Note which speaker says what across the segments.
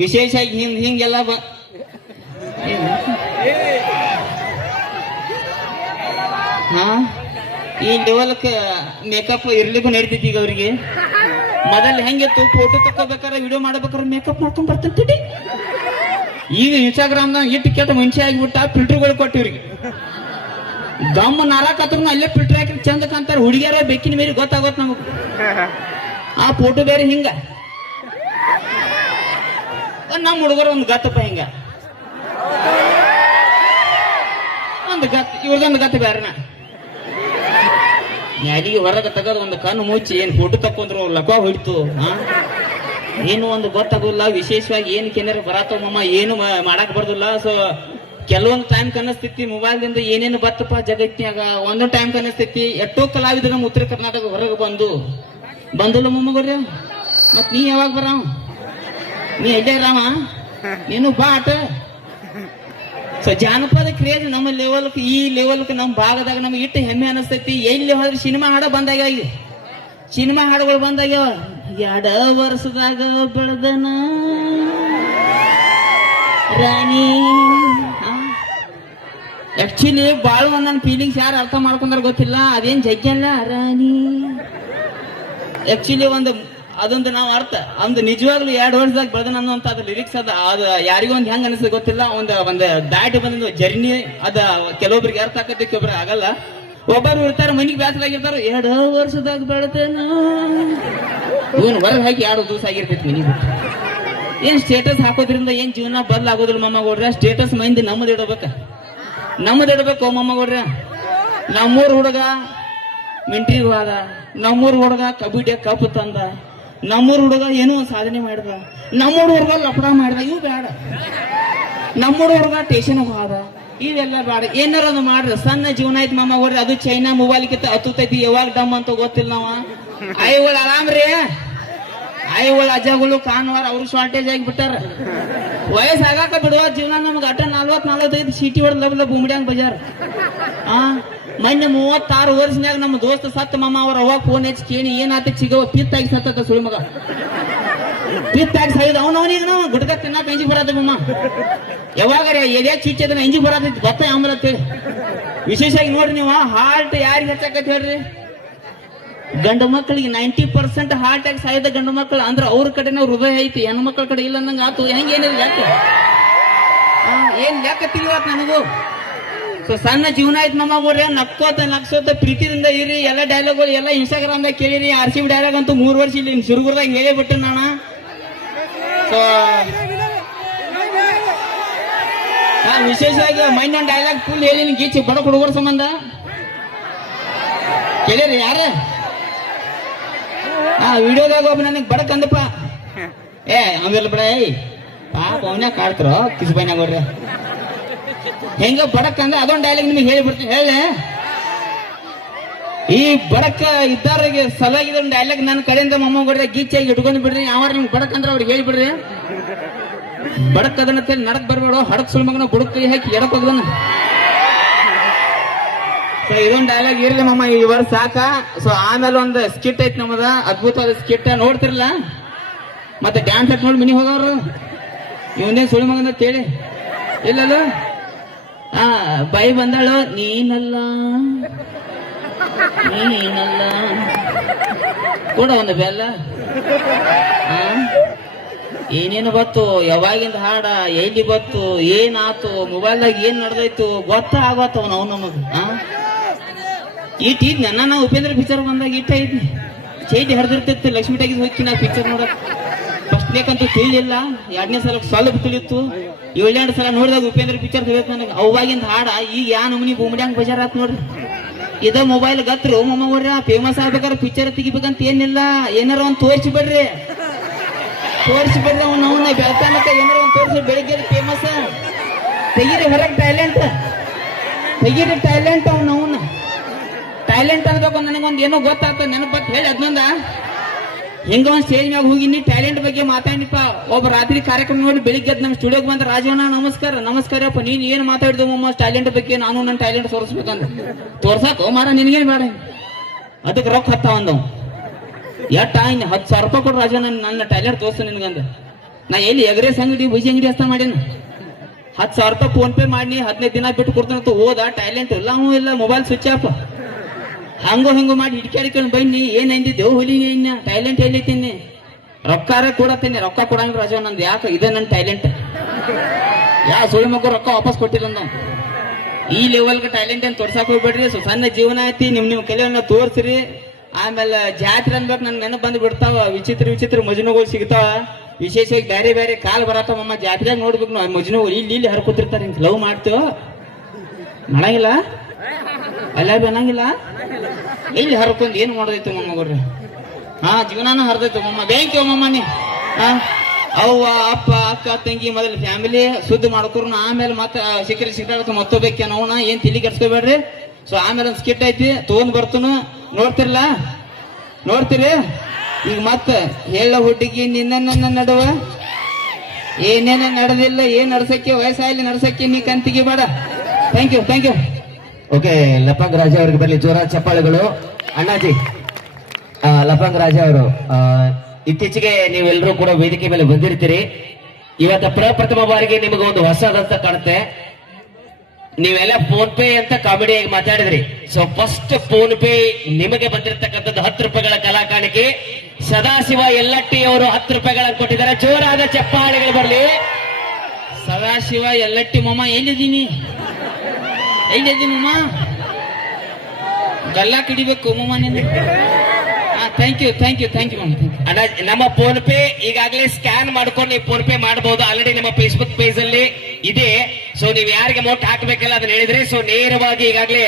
Speaker 1: ವಿಶೇಷ ಹಿಂಗ್ ಹಿಂಗೆಲ್ಲ ಬ ಈ ಲೆವೆಲ್ಕ್ ಮೇಕಪ್ ಇರ್ಲಿಕ್ಕೂ ನಡೀತೈತಿ ಈಗ ಅವ್ರಿಗೆ. ಮೊದಲು ಹೆಂಗಿತ್ತು ಫೋಟೋ ತಕ್ಕೋಬೇಕಾರೆ ವಿಡಿಯೋ ಮಾಡ್ಬೇಕಾದ್ರೆ ಮೇಕಪ್ ಮಾಡ್ಕೊಂಡ್ ಬರ್ತಂತಿ ಈಗ ಇನ್ಸ್ಟಾಗ್ರಾಮ್ನಾಗ ಇಟ್ಟು ಕೆಟ್ಟ ಮನುಷ್ಯ ಆಗಿಬಿಟ್ಟ ಫಿಲ್ಟರ್ಗಳು ಕೊಟ್ಟು ಇವ್ರಿಗೆ. ದಮ್ಮ ನಾರಾಕತ್ರ ಅಲ್ಲೇ ಫಿಲ್ಟರ್ ಹಾಕಿ ಚಂದ ಕಾಂತಾರ ಹುಡುಗಿಯರ ಬೆಕ್ಕಿನ ಮೇಲೆ ಗೊತ್ತಾಗೋತ್ ನಮಗ್. ಆ ಫೋಟೋ ಬೇರೆ ಹಿಂಗ. ನಮ್ಮ ಹುಡುಗರು ಒಂದು ಗತ್ತಪ್ಪ ಹಿಂಗ. ಒಂದು ಗತ್, ಇವ್ರದೊಂದು ಗತ್ತ ಬೇರೆನ ನ್ಯಾಲಿಗೆ ಹೊರಗೆ ತೆಗೆದು ಒಂದು ಕಣ್ಣು ಮುಚ್ಚಿ ಏನ್ ಫೋಟೋ ತಕ್ಕೊಂಡ್ರು ಲಕ ಹೊಡಿತು ಏನು ಒಂದು ಗೊತ್ತಾಗೋದಿಲ್ಲ, ವಿಶೇಷವಾಗಿ ಏನ್ ಕೇಂದ್ರ ಬರತ್ತವ ಮಮ್ಮ ಏನು ಮಾಡಕ್ ಬರ್ದಿಲ್ಲ. ಸೊ ಕೆಲವೊಂದು ಟೈಮ್ ಕನಸ್ತೈತಿ, ಮೊಬೈಲ್ದಿಂದ ಏನೇನು ಬತ್ತಪ್ಪ ಜಗತ್ತಿನಾಗ ಒಂದೊಂದು ಟೈಮ್ ಕನಸ್ತೈತಿ, ಎಷ್ಟೋ ಕಲಾವಿದನ ನಮ್ಮ ಉತ್ತರ ಕರ್ನಾಟಕ ಹೊರಗೆ ಬಂದು. ಬಂದಿಲ್ಲ ಮೊಮ್ಮಗವ್ರ ಮತ್ ನೀ ಯಾವಾಗ ಬರಾವ? ನೀ ಎಲ್ಲೇ ರಾಮ ನೀನು ಬಾಟ ಸೊ ಜಾನಪದ ಕ್ರೇಜ್ ನಮ್ಮ ಲೆವೆಲ್ಕ್ ಈ ಲೆವೆಲ್ಕ್ ನಮ್ಮ ಭಾಗದಾಗ ನಮ್ಗೆ ಇಟ್ಟು ಹೆಮ್ಮೆ ಅನಿಸ್ತೈತಿ. ಎಲ್ಲಿ ಹೋದ್ರೆ ಸಿನಿಮಾ ಹಾಡ ಬಂದಾಗ ಸಿನಿಮಾ ಹಾಡುಗಳು ಬಂದಾಗ್ಯಾವ. ಎಡ ವರ್ಷದಾಗ ಬೆಳೆದನ ರಾಣಿ ಆಕ್ಚುಲಿ ಬಾಳು ನನ್ನ ಫೀಲಿಂಗ್ಸ್ ಯಾರು ಅರ್ಥ ಮಾಡ್ಕೊಂಡಾರ ಗೊತ್ತಿಲ್ಲ. ಅದೇನ್ ಜಗ್ಗಲ್ಲ? ರಾಣಿ. ಆಕ್ಚುಲಿ ಒಂದು ಅದೊಂದು ನಾವು ಅರ್ಥ. ಅಂದ್ ನಿಜವಾಗ್ಲೂ ಎರಡು ವರ್ಷದಾಗ ಬೆಳೆದ ಅನ್ನುವಂತ ಅದ್ರ ಲಿರಿಕ್ಸ್ ಅದ. ಅದು ಯಾರಿಗೂ ಒಂದು ಹೆಂಗ್ ಅನಿಸ್ತದೆ ಗೊತ್ತಿಲ್ಲ. ಒಂದು ಒಂದು ದಾಟಿ ಬಂದ ಜರ್ನಿ ಅದ ಕೆಲವೊಬ್ರಿಗೆ ಅರ್ಥ ಆಕತಿ ಕೆಲವೊಬ್ರಿಗೆ ಆಗಲ್ಲ. ಒಬ್ಬರು ಇರ್ತಾರ, ಮನಿಗೆ ಬ್ಯಾಸರಾಗಿರ್ತಾರ ಎರಡು ವರ್ಷದಾಗ ಬೆಳತೇನ ಇವನ್ ಹೊರಗೆ ಹಾಕಿ ಎರಡು ದಿವಸ ಆಗಿರ್ತೈತಿ ಮನಿಗೆ ಬಿಟ್ಟು. ಏನ್ ಸ್ಟೇಟಸ್ ಹಾಕೋದ್ರಿಂದ ಏನ್ ಜೀವನ ಬದಲಾಗೋದಿಲ್ಲ ಮಮ್ಮ ಗೌಡ್ರ? ಸ್ಟೇಟಸ್ ಮೈಂದ್ ನಮ್ಮದು ಇಡಬೇಕ. ನಮ್ಮದು ಇಡಬೇಕು ಮಮ್ಮ ಗೌಡ್ರ. ನಮ್ಮೂರ್ ಹುಡುಗ ಮಿಂಟ್ರಿಗೂ ಹೋದ ನಮ್ಮೂರ್ ಹುಡುಗ ಕಬಡ್ಡಿ ಕಪ್ ತಂದ. ನಮ್ಮೂರ್ ಹುಡುಗ ಏನೋ ಒಂದು ಸಾಧನೆ ಮಾಡ್ದ. ನಮ್ಮೂರ್ ಹುಡುಗ ಲಪಡ ಮಾಡ್ದ. ಇವು ಬೇಡ ನಮ್ಮೂರ್ ಹುಡುಗ ಸ್ಟೇಷನ್ ಹೋದ. ಇವೆಲ್ಲ ಬೇಡ ಏನಾರ ಒಂದು ಮಾಡ್ರಿ. ಸಣ್ಣ ಜೀವನ ಐತಿ ಮಾಮ ಹೊಡ್ರಿ ಅದು ಚೈನಾ ಮೊಬೈಲ್ ಕಿತ್ತ ಹತ್ತೈತಿ ಯಾವಾಗ ಡಮ್ ಅಂತ ಗೊತ್ತಿಲ್ಲ ನಾವ. ಐಗಳು ಆರಾಮ್ರಿ ಐಗಳು ಅಜ್ಜಗಳು ಕಾನ್ವಾರ ಅವ್ರು ಶಾರ್ಟೇಜ್ ಆಗಿ ಬಿಟ್ಟಾರ. ವಯಸ್ಸಾಗಾಕ ಬಿಡುವ ಜೀವನ ನಮ್ಗೆ ಅಟ ನಲ್ವತ್ ನಲ್ವತ್ತೈದು ಸಿಟಿ ಹೊಡೆದ್ ಲಬ್ ಬಜಾರ್. ಆ? ಮೊನ್ನೆ ಮೂವತ್ತಾರು ವರ್ಷನ್ಯಾಗ ನಮ್ಮ ದೋಸ್ತ ಸತ್ತ ಮಾಮ ಅವ್ರ ಅವಾಗ ಫೋನ್ ಹೆಚ್ಚಿ ಕೇಳಿ ಏನಾತ ಸಿಗವ ಪಿತ್ತಾಗಿ ಸತ್ತದ ಸುಳಿ ಮಗ. ಪಿತ್ತಾಗಿ ಸಾಯಿದ ಅವನ ಅವನಿಗೆ ನಾವು. ಗುಡ್ಕ ತಿನ್ನಾಕ ಎಂಜಿ ಬರತ್ತ ಮಮ್ಮ ಯಾವಾಗ ಎದೆ ಚುಚ್ಚದನ ಇಂಜಿ ಬರತೈತಿ ಗೊತ್ತ ಆಂಬಲತ್ತೇಳಿ ವಿಶೇಷವಾಗಿ ನೋಡ್ರಿ ನೀವು ಹಾರ್ಟ್ ಯಾರಿಗೆ ಹೆಚ್ಚಾಕತ್ ಹೇಳ್ರಿ? ಗಂಡು ಮಕ್ಕಳಿಗೆ ನೈಂಟಿ ಪರ್ಸೆಂಟ್ ಹಾರ್ಟ್ ಆಗಿ ಸಾಯಿದ ಗಂಡು ಮಕ್ಕಳು, ಅಂದ್ರೆ ಅವ್ರ ಕಡೆನೇ ಹೃದಯ ಐತಿ. ಹೆಣ್ಣು ಮಕ್ಕಳ ಕಡೆ ಇಲ್ಲ ಅನ್ನಂಗ ಆತು. ಹೆಂಗೇನಿಲ್ಲ ಯಾಕೆ? ಏನ್ ಯಾಕೆ ತಿಳಿವತ್ ನನಗೂ? ಸೊ ಸಣ್ಣ ಜೀವನ ಆಯ್ತು ನಮ್ಮ ಊರೇ ನಕ್ಕೋತ, ನಕ್ಸೋತ, ಪ್ರೀತಿಯಿಂದ ಇರಿ, ಎಲ್ಲ ಡೈಲಾಗ್ಗಳು ಎಲ್ಲ ಇನ್ಸ್ಟಾಗ್ರಾಮ್ದಾಗ ಕೇಳಿರಿ ಆರ್ ಸಿ ಬಿ ಡೈಲಾಗ್ ಅಂತೂ ಮೂರು ವರ್ಷ ಇಲ್ಲಿ ಸುರಗುರ್ದಾಗ ಹೇಳೇ ಬಿಟ್ಟು ನಾನು. ಸೊ ವಿಶೇಷವಾಗಿ ವಿಶೇಷವಾಗಿ ಒಂದು ಡೈಲಾಗ್ ಫುಲ್ ಹೇಳಿ ಗೀಚಿ, ಬಡ ಹುಡುಗರ ಸಂಬಂಧ. ಕೇಳಿರಿ ಯಾರ? ಆ ವಿಡಿಯೋದಾಗ ಒಬ್ಬ ನನಗೆ ಬಡಕ್ ಅಂದಪ್ಪ ಏ ಆಮೇಲೆ ಬಿಡ, ಏಯ್. ಪಾಪ, ಅವನ್ಯಾಗ ಕಾಡ್ತಾರೋ? ಕಿಸ್ಬೈನಾಗ ನೋಡ್ರಿ ಹೆಂಗ ಬಡಕ್ ಅಂದ್ರೆ ಅದೊಂದು ಡೈಲಾಗ್ ನಿಮಗೆ ಹೇಳಿಬಿಡ್ತೀನಿ ಹೇಳಿ ಈ ಬಡಕ ಇದ್ದಾರಿಗೆ ಸಲಾಗಿ ಇದೊಂದು ಡೈಲಾಗ್ ನನ್ನ ಕಡೆಯಿಂದ ಮೊಮ್ಮ ಬಿಡ್ರಿ ಗೀಚಾಗಿ ಇಟ್ಕೊಂಡು ಬಿಡ್ರಿ. ಯಾವ ನಿಮ್ಗೆ ಬಡಕ್ ಅಂದ್ರೆ ಅವ್ರಿಗೆ ಹೇಳಿಬಿಡ್ರಿ ಬಡಕ್ ಅದನ್ನ ನಡಕ್ ಬರ್ಬೇಡ, ಹಡಕ್ ಸುಳ್ಮಗನ ಮಗನ ಬುಡಕ್ ಕೈ ಹಾಕಿ ಎಡಕ್ ಸೊ ಇದೊಂದು ಡೈಲಾಗ್ ಇರ್ಲಿ ಮಮ್ಮ ಈ ವರ್ಷ ಸಾಕ. ಸೊ ಆಮೇಲೆ ಒಂದು ಸ್ಕಿಟ್ ಐತಿ ನಮ್ಮದ, ಅದ್ಭುತವಾದ ಸ್ಕಿಟ್ ನೋಡ್ತಿರಲ್ಲ ಮತ್ತೆ ಡ್ಯಾನ್ಸ್ ಹಾಕಿ ನೋಡಿ ಮಿನಿ ಹೋಗವ್ರು. ಇವನೇ ಸುಳಿ ಮಗನ ಅಂತೇಳಿ ಇಲ್ಲಲ್ಲ? ಆ ಬೈ ಬಂದಳು? ನೀನಲ್ಲ. ನೀನಲ್ಲ ಕೂಡ ಒಂದು ಬೆಲ್ಲ? ಏನೇನು ಬತ್ತು ಯಾವಾಗಿಂದ ಹಾಡ? ಎಲ್ಲಿ ಬತ್ತು ಏನಾತು ಮೊಬೈಲ್ದಾಗ ಏನ್ ನಡೆದೈತು ಗೊತ್ತ ಆಗತ್ತವ ನಾವು ನಮಗ್, ಆ? ಈಟ್ ಇದ್ ನನ್ನ ನಾ ಉಪೇಂದ್ರ ಪಿಕ್ಚರ್ ಬಂದಾಗ ಇಟ್ಟ ಇದ್ನಿ. ಚೇಟಿ ಹರಿದಿರ್ತಿತ್ತು ಲಕ್ಷ್ಮಿ ಟೈಗಿ ಹೋಗಿ ನಾ ಪಿಕ್ಚರ್ ನೋಡಕ್. ಫಸ್ಟ್ನೇಕಂತೂ ತಿಳಿಲಿಲ್ಲ. ಎರಡನೇ ಸಲ ಸ್ವಲ್ಪ ತಿಳಿತ್ತು ಏಳೆರಡು ಸಲ ನೋಡಿದಾಗ ಉಪೇಂದ್ರ ಪಿಕ್ಚರ್ ತಿಳಿಯುತ್ತೆ ನನಗೆ. ಅವಾಗಿಂದ ಹಾಡ. ಈಗ ಯಾ ನಮನಿ ಬುಮ್ಡ್ಯಾಂಗ್ ಬಜಾರ್ ಆತ್ ನೋಡ್ರಿ. ಇದ ಮೊಬೈಲ್ ಗತ್ರು. ಮಮ್ಮ ನೋಡ್ರಿ ಫೇಮಸ್ ಆಗ್ಬೇಕಾದ್ರೆ ಪಿಕ್ಚರ್ ತೆಗಿಬೇಕಂತ ಏನಿಲ್ಲ. ಏನಾರ ಒಂದು ತೋರಿಸಿ ಬಿಡ್ರಿ. ತೋರಿಸಿ ಬಿಡ್ರಿ ಅವ್ನ ಅವನ್ನ ಬೆಳ್ತಾನಕ ಏನಾರ ಒಂದು ತೋರಿಸಿ ಬೆಳಿಗ್ಗೆ ಫೇಮಸ್ ತೆಗೀರಿ ಹೊರಗೆ ಟ್ಯಾಲೆಂಟ್ ತೆಗೀರಿ ಟ್ಯಾಲೆಂಟ್ ಅವ್ನ ಅವನ್ನ ಟ್ಯಾಲೆಂಟ್ ಅನ್ಬೇಕು ನನಗೊಂದು ಏನೋ ಗೊತ್ತಾಗ್ತದೆ ನೆನಪತ್ ಹೇಳಿ ಅದನ್ನೊಂದ ಹಿಂಗ ಒಂದು ಸ್ಟೇಜ್ ಮ್ಯಾಗ ಹೋಗಿನಿ ಟ್ಯಾಲೆಂಟ್ ಬಗ್ಗೆ ಮಾತಾಡಿಪ್ಪ ಒಬ್ಬ ರಾತ್ರಿ ಕಾರ್ಯಕ್ರಮ ನೋಡಿ ಬೆಳಿಗ್ಗೆ ನಮ್ಮ ಸ್ಟುಡಿಯೋಗೆ ಬಂದ ರಾಜವಣ್ಣ ನಮಸ್ಕಾರ ನಮಸ್ಕಾರಪ್ಪ ನೀನ್ ಏನ್ ಮಾತಾಡಿದ ಮಮ್ಮ? ಟ್ಯಾಲೆಂಟ್ ಬಗ್ಗೆ ನಾನು ನನ್ನ ಟ್ಯಾಲೆಂಟ್ ತೋರಿಸ್ಬೇಕಂತ. ತೋರ್ಸಾಕ ಮಾರ ನಿನ್ಗೇನ್ ಬೇಡ ಅದಕ್ಕೆ ರೊಕ್ಕ ಹತ್ತ ಅಂದವ್. ಎಟ್ಟ, ಇನ್ನು ಹತ್ತು ಸಾವಿರ ರೂಪಾಯಿ ಕೊಡು ರಾಜಣ್ಣ ನನ್ನ ನನ್ನ ಟ್ಯಾಲೆಂಟ್ ತೋರ್ಸ ನಿನ್ಗಂದ ನಾ ಎಲ್ಲಿ ಎಗ್ರೆಸ್ ಅಂಗಡಿ ಬುಜಿ ಅಂಗಡಿ ಹಸ್ತ ಮಾಡೇನು? ಹತ್ತು ಸಾವಿರ ರೂಪಾಯಿ ಫೋನ್ ಪೇ ಮಾಡಿ, ಹದಿನೈದು ದಿನ ಬಿಟ್ಟು ಕೊಡ್ತಾನಂತ ಹೋದ ಟ್ಯಾಲೆಂಟ್ ಇಲ್ಲ ಹ್ಞೂ ಇಲ್ಲ ಮೊಬೈಲ್ ಸ್ವಿಚ್ ಆಫ್ ಹಂಗೋ ಹಂಗು ಮಾಡಿ ಹಿಡ್ಕ್ಯಾಡ್ಕೊಂಡು ಬನ್ನಿ. ಏನ್ ಅಂದಿದ್ದೆವು ಹುಲಿ ಇನ್ನ ಟ್ಯಾಲೆಂಟ್ ಎಲ್ಲಿತೀನಿ ರೊಕ್ಕಾರ ಕೊಡತ್ತೀನಿ ರೊಕ್ಕ ಕೊಡಂಗ ರಾಜ, ನಂದು ಯಾಕೆ? ಇದೆ ನನ್ನ ಟ್ಯಾಲೆಂಟ್ ಯಾ ಸುಳಿ ಮಗು ರೊಕ್ಕ ವಾಪಸ್ ಕೊಟ್ಟಿಲ್ಲ ನಾವು ಈ ಲೆವೆಲ್ಗೆ ಟ್ಯಾಲೆಂಟ್ ಏನ್ ತೋರ್ಸಕ್ ಹೋಗ್ಬೇಡ್ರಿ. ಸಣ್ಣ ಜೀವನ ಐತಿ. ನಿಮ್ ನಿಮ್ ಕಲೆಯನ್ನ ತೋರ್ಸ್ರಿ. ಆಮೇಲೆ ಜಾತ್ರೆ ಅನ್ಬೇಕು, ನನ್ ನೆನಪು ಬಂದು ಬಿಡ್ತಾವ. ವಿಚಿತ್ರ ವಿಚಿತ್ರ ಮಜನುಗಳು ಸಿಗ್ತಾವ. ವಿಶೇಷವಾಗಿ ಬೇರೆ ಬೇರೆ ಕಾಲ್ ಬರತ್ತಾವ ಮಮ್ಮ ಜಾತ್ರೆಯಾಗ ನೋಡ್ಬೇಕು. ನಾವು ಮಜನುಗಳು ಇಲ್ಲಿ ಇಲ್ಲಿ ಹರ್ಕೊತಿರ್ತಾರ ಹಿಂಗೆ ಲವ್ ಮಾಡ್ತೇವ? ಮಾಡಂಗಿಲ್ಲ? ಅಲ್ಲ ಅನ್ನಂಗಿಲ್ಲ? ಇಲ್ಲಿ ಹರ್ಕೊಂಡ್ ಏನ್ ಮಾಡೋದೈತೆ ಮೊಮ್ಮಗಳ್ರಿ ಹಾ, ಜೀವನಾನ ಹರಿದೈತೆ ಮಮ್ಮ ಬ್ಯಾಂಕ್ ಮಮ್ಮ ನೀ? ಅವ್ವ, ಅಪ್ಪ, ಅಕ್ಕ, ತಂಗಿ, ಮೊದಲು ಫ್ಯಾಮಿಲಿ ಸುದ್ದಿ ಮಾಡ್ಕೊರು ಆಮೇಲೆ ಮತ್ತೆ ಸಿಕ್ಕರಿ ಸಿಕ್ಕಾಡಕ ಮತ್ತೊಬ್ಬಕ್ಕೆ ನೋವನ ಏನ್ ತಿಳಿ ಕೆಡ್ಸ್ಕೋಬೇಡ್ರಿ? ಸೊ ಆಮೇಲೆ ಒಂದು ಸ್ಕಿಟ್ ಐತಿ, ತಗೊಂಡ್ ಬರ್ತನು. ನೋಡ್ತಿರ್ಲ? ನೋಡ್ತೀರಿ? ಈಗ ಮತ್ತೆ ಹೇಳ ಹುಡುಗಿ ನಿನ್ನ ನನ್ನ ನಡುವ. ಏನೇನ ನಡೆದಿಲ್ಲ, ಏನ್ ನಡ್ಸಕ್ಕೆ ವಯಸ್ಸಾಗಲಿ ನಡ್ಸಕ್ಕೆ ನೀ ಕಂತಿಗೆ ಬೇಡ. Thank you thank you
Speaker 2: okay, Lapang Raja ಅವರಿಗೆ ಬರಲಿ. ಜೋರ ಚಪ್ಪಾಳೆಗಳು. ಅಣ್ಣಾಜಿ ಲಪಂಗ್ ರಾಜ ಅವರು ಇತ್ತೀಚೆಗೆ ನೀವೆಲ್ಲರೂ ಕೂಡ ವೇದಿಕೆ ಮೇಲೆ ಬಂದಿರ್ತೀರಿ. ಇವತ್ತ ಪ್ರಪ್ರಥಮ ಬಾರಿಗೆ ನಿಮಗೆ ಒಂದು ಹೊಸದಂತ ಕಾಣುತ್ತೆ. ನೀವೆಲ್ಲ ಫೋನ್ ಪೇ ಅಂತ ಕಾಮಿಡಿ ಮಾತಾಡಿದ್ರಿ. ಸೊ ಫಸ್ಟ್ ಫೋನ್ ಪೇ ನಿಮಗೆ ಬಂದಿರತಕ್ಕಂಥದ್ದು ಹತ್ತು ರೂಪಾಯಿಗಳ ಕಲಾ ಕಾಣಿಕೆ ಸದಾಶಿವ ಎಲ್ಲಟ್ಟಿ ಅವರು ಹತ್ತು ರೂಪಾಯಿಗಳನ್ನು ಕೊಟ್ಟಿದ್ದಾರೆ. ಜೋರಾದ ಚಪ್ಪಾಳೆಗಳು ಬರಲಿ.
Speaker 1: ಸದಾಶಿವ, ಎಲ್ಲಟ್ಟಿ ಮಾಮಾ ಎಲ್ಲಿದ್ದೀನಿ ಎಲ್ಲಿದ್ದೀನಿ ಮಮ್ಮ? ಗಲ್ಲ ಕಿಡಿಬೇಕು ಮಮ್ಮ ನಿಂದು ಹಾ thank you thank you thank you ಮಮ್ಮ ಥ್ಯಾಂಕ್ ಯು
Speaker 2: ಅಣ್ಣ, ನಮ್ಮ ಫೋನ್ ಪೇ ಈಗಾಗಲೇ ಸ್ಕ್ಯಾನ್ ಮಾಡ್ಕೊಂಡು ನೀವು ಫೋನ್ ಪೇ ಮಾಡಬಹುದು ಆಲ್ರೆಡಿ ನಮ್ಮ ಫೇಸ್ಬುಕ್ ಪೇಜ್ ಅಲ್ಲಿ ಇದೆ. ಸೊ ನೀವು ಯಾರಿಗೆ ಅಮೌಂಟ್ ಹಾಕಬೇಕಲ್ಲ ಅದನ್ನ ಹೇಳಿದ್ರೆ ಸೊ ನೇರವಾಗಿ ಈಗಾಗಲೇ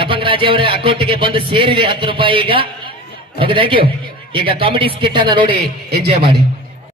Speaker 2: ಲಪಂಗ್ ರಾಜ ಅವರ ಅಕೌಂಟ್ಗೆ ಬಂದು ಸೇರಿದೆ ಹತ್ತು ರೂಪಾಯಿ ಈಗ. ಓಕೆ ಥ್ಯಾಂಕ್ ಯು ಈಗ ಕಾಮಿಡಿ ಸ್ಕಿಟ್ ಅನ್ನ ನೋಡಿ ಎಂಜಾಯ್ ಮಾಡಿ.